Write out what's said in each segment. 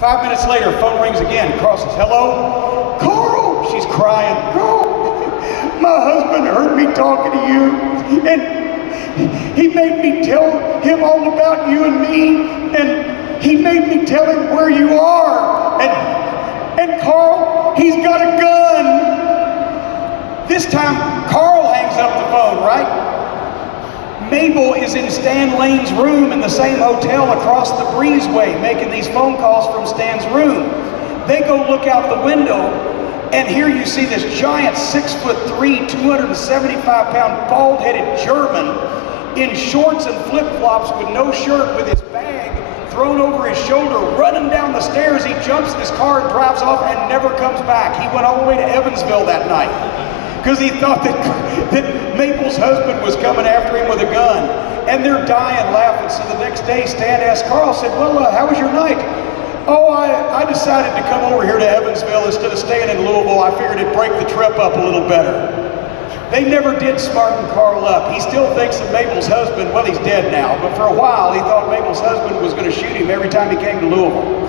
5 minutes later, phone rings again. Carl says, hello? Carl! She's crying. Carl, my husband heard me talking to you, and he made me tell him all about you and me, and he made me tell him where you are. And Carl, he's got a gun. This time, Carl hangs up the phone, right? Mabel is in Stan Lane's room in the same hotel across the breezeway, making these phone calls from Stan's room. They go look out the window, and here you see this giant 6'3", 275-pound, bald-headed German in shorts and flip-flops with no shirt, with his bag thrown over his shoulder, running down the stairs. He jumps in his car and drives off and never comes back. He went all the way to Evansville that night because he thought that Mabel's husband was coming after him with a gun. And they're dying laughing. So the next day, Stan asked Carl, said, well, how was your night? Oh, I decided to come over here to Evansville instead of staying in Louisville. I figured it'd break the trip up a little better. They never did smarten Carl up. He still thinks that Mabel's husband, well, he's dead now, but for a while he thought Mabel's husband was going to shoot him every time he came to Louisville.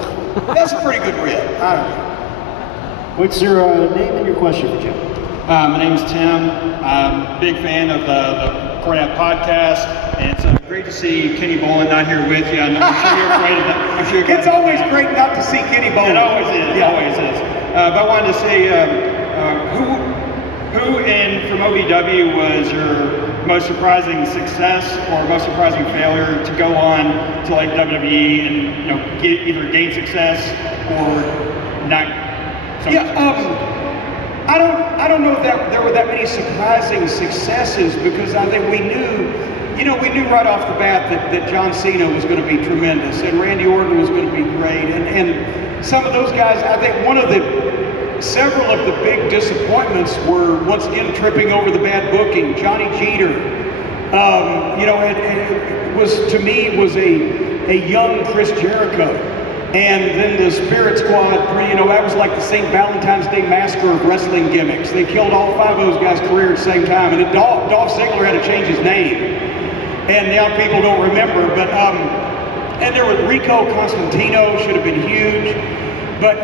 That's a pretty good rib. I don't know. What's your name and your question for Jim? My name's Tim. I'm a big fan of the Cornette podcast, and it's great to see Kenny Bolin not here with you. I'm sure you're afraid of that. I'm sure it's always great not to see Kenny Bolin. It always is. Yeah. It always is. But I wanted to say, who from OVW was your most surprising success or most surprising failure to go on to like WWE and either gain success or not? I don't know if there were that many surprising successes, because I think we knew right off the bat that John Cena was going to be tremendous and Randy Orton was going to be great, and some of those guys. I think several of the big disappointments were once again tripping over the bad booking. Johnny Jeter, it was, to me, was a young Chris Jericho. And then the Spirit Squad, that was like the St. Valentine's Day Massacre of wrestling gimmicks. They killed all 5 of those guys' careers at the same time. And Dolph Ziggler had to change his name. And now people don't remember. But and there was Rico Constantino, should have been huge. But,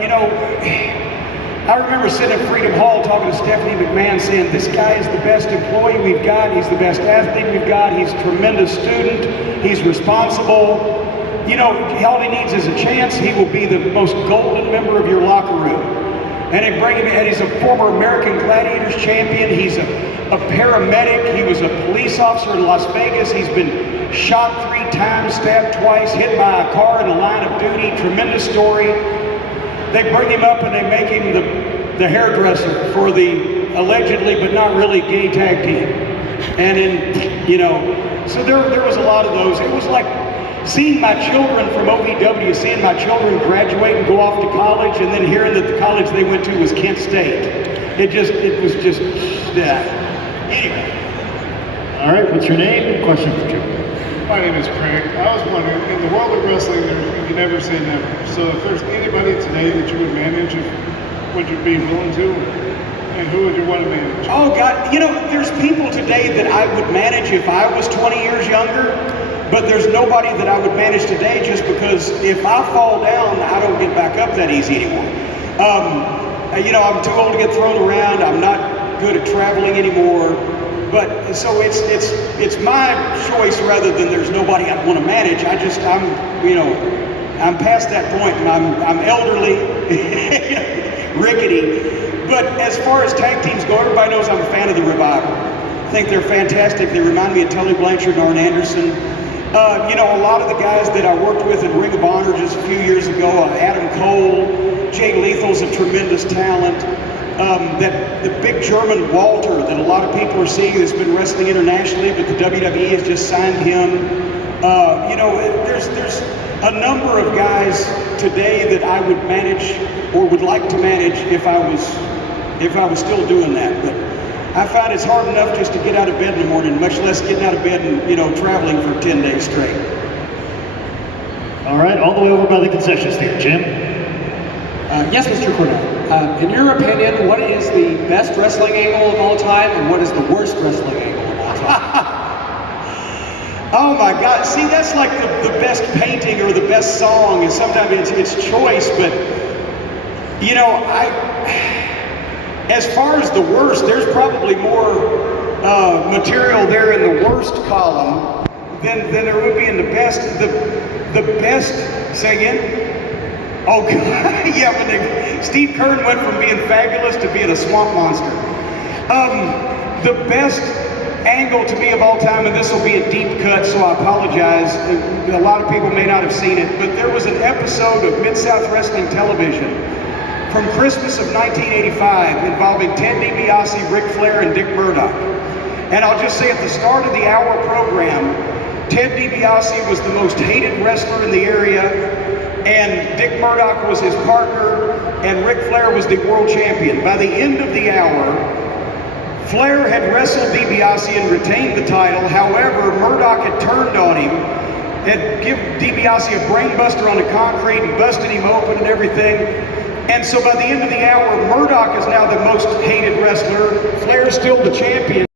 I remember sitting at Freedom Hall talking to Stephanie McMahon saying, this guy is the best employee we've got. He's the best athlete we've got. He's a tremendous student. He's responsible. All he needs is a chance. He will be the most golden member of your locker room. And they bring him in, and he's a former American Gladiators champion. He's a paramedic. He was a police officer in Las Vegas. He's been shot 3 times, stabbed twice, hit by a car in the line of duty. Tremendous story. They bring him up and they make him the hairdresser for the allegedly but not really gay tag team. And so there was a lot of those. It was like seeing my children from OVW, seeing my children graduate and go off to college, and then hearing that the college they went to was Kent State. It was just, anyway. All right, what's your name and question for Jim? My name is Craig. I was wondering, in the world of wrestling, you can never say never. So if there's anybody today that you would manage, would you be willing to? And who would you want to manage? Oh, God. There's people today that I would manage if I was 20 years younger. But there's nobody that I would manage today, just because if I fall down, I don't get back up that easy anymore. I'm too old to get thrown around. I'm not good at traveling anymore. But so it's my choice rather than there's nobody I want to manage. I'm past that point, and I'm elderly, rickety. But as far as tag teams go, everybody knows I'm a fan of the Revival. I think they're fantastic. They remind me of Tully Blanchard and Arn Anderson. A lot of the guys that I worked with in Ring of Honor just a few years ago, Adam Cole, Jay Lethal's a tremendous talent. The big German Walter that a lot of people are seeing that's been wrestling internationally, but the WWE has just signed him. There's a number of guys today that I would manage or would like to manage if I was still doing that. But I find it's hard enough just to get out of bed in the morning, much less getting out of bed and, traveling for 10 days straight. All right, all the way over by the concession stand. Jim? Yes, Mr. Cornette. In your opinion, what is the best wrestling angle of all time, and what is the worst wrestling angle of all time? Oh my God! See, that's like the best painting or the best song. And sometimes it's choice, but you know, as far as the worst, there's probably more material there in the worst column than there would be in the best. The best. Say again. Oh God! Yeah, when Steve Kern went from being fabulous to being a swamp monster. The best angle to me of all time, and this will be a deep cut, so I apologize. A lot of people may not have seen it, but there was an episode of Mid-South Wrestling Television from Christmas of 1985 involving Ted DiBiase, Ric Flair, and Dick Murdoch. And I'll just say at the start of the hour program, Ted DiBiase was the most hated wrestler in the area, and Dick Murdoch was his partner, and Ric Flair was the world champion. By the end of the hour, Flair had wrestled DiBiase and retained the title. However, Murdoch had turned on him, had given DiBiase a brain buster on the concrete and busted him open and everything. And so by the end of the hour, Murdoch is now the most hated wrestler. Flair's still the